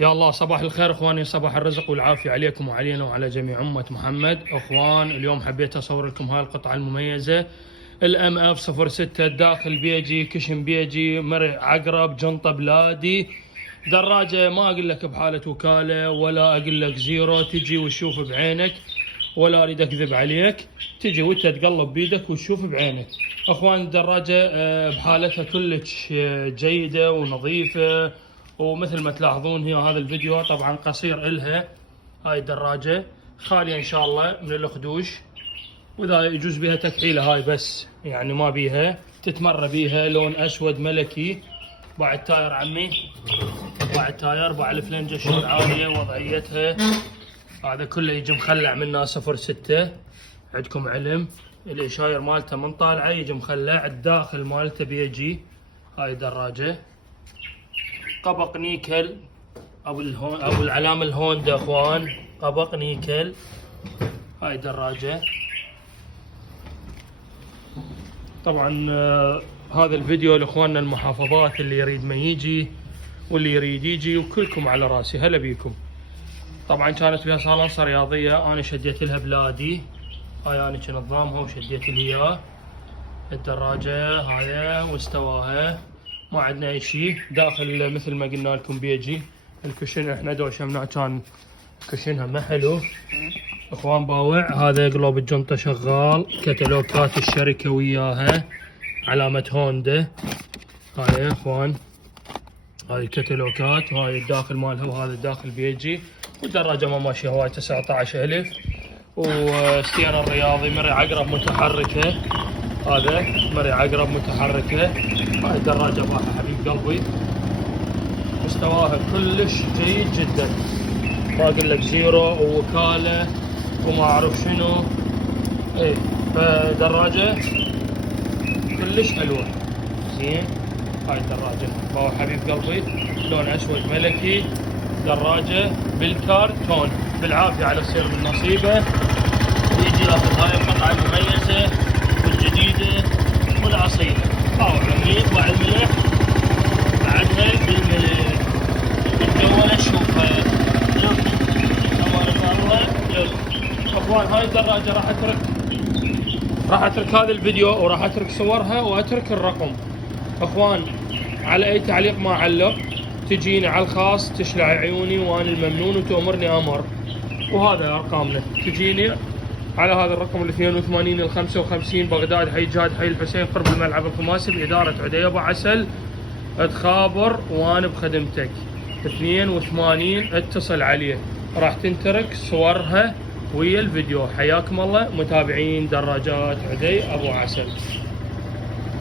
يا الله صباح الخير اخواني، صباح الرزق والعافيه عليكم وعلينا وعلى جميع امه محمد. اخوان اليوم حبيت اصور لكم هاي القطعه المميزه الام اف 06 داخل بيجي كشن بيجي مرع عقرب جنطه بلادي دراجه. ما اقول لك بحاله وكاله ولا اقول لك زيرو، تجي وتشوف بعينك ولا اريد اكذب عليك، تجي وانت تقلب بيدك وتشوف بعينك. اخوان الدراجه بحالتها كلش جيده ونظيفه، ومثل ما تلاحظون هي هذا الفيديو طبعا قصير إلها. هاي الدراجة خالية إن شاء الله من الخدوش، وإذا يجوز بها تكحيلة هاي بس، يعني ما بيها تتمر بيها. لون أسود ملكي. باع التاير عمي، باع التاير، باع الفلنجة شغل عالية وضعيتها. هذا كله يجي مخلع منه 06، عندكم علم. الإشاير مالته من طالعة يجي مخلع، الداخل مالته بيجي. هاي دراجة طبق نيكل، ابو العلامه الهوندا اخوان، طبق نيكل. هاي دراجه طبعا. هذا الفيديو لاخواننا المحافظات، اللي يريد ما يجي واللي يريد يجي، وكلكم على راسي، هلا بيكم. طبعا كانت بها صالونسه رياضيه، انا شديت لها بلادي. هاي انا نظامها وشديت لي اياه. الدراجه هاي واستواها، ما عندنا اي شيء. داخل مثل ما قلنا لكم بيجي الكشن، احنا دوشمناه كان كشنها ما حلو. اخوان باوع، هذا قلوب الجنطه شغال، كتالوجات الشركه وياها، علامه هوندا. هاي يا اخوان، هاي الكتالوجات، وهاي الداخل مالها، وهذا الداخل بيجي. والدراجه ما ماشيه هواي 19000. وستيان الرياضي، مري عقرب متحركه، هذا مري عقرب متحركه. هاي الدراجه باحة حبيب قلبي، مستواها كلش جيد جدا، ما اقول لك زيرو ووكاله وما اعرف شنو. ايه فدراجه كلش حلوه زين. هاي الدراجه باحة حبيب قلبي، لون اسود ملكي، دراجه بالكارتون، بالعافيه على تصير من نصيبه. يجي ياخذ هاي القطعه المميزه والجديده والعصيله. باوع عميق باع الملح، بعدها بالملح الجوله شوفها. امانه الله اخوان، هاي الدراجه راح اترك هذا الفيديو، وراح اترك صورها، واترك الرقم. اخوان على اي تعليق ما علق تجيني على الخاص، تشلع عيوني وانا الممنون وتؤمرني امر. وهذا ارقامنا، تجيني على هذا الرقم 82 55 بغداد، حي جاد، حي الحسين، قرب الملعب الخماسي، بإدارة عدي أبو عسل. تخابر وانا بخدمتك. 82 اتصل عليه، راح تنترك صورها ويا الفيديو. حياكم الله متابعين دراجات عدي أبو عسل.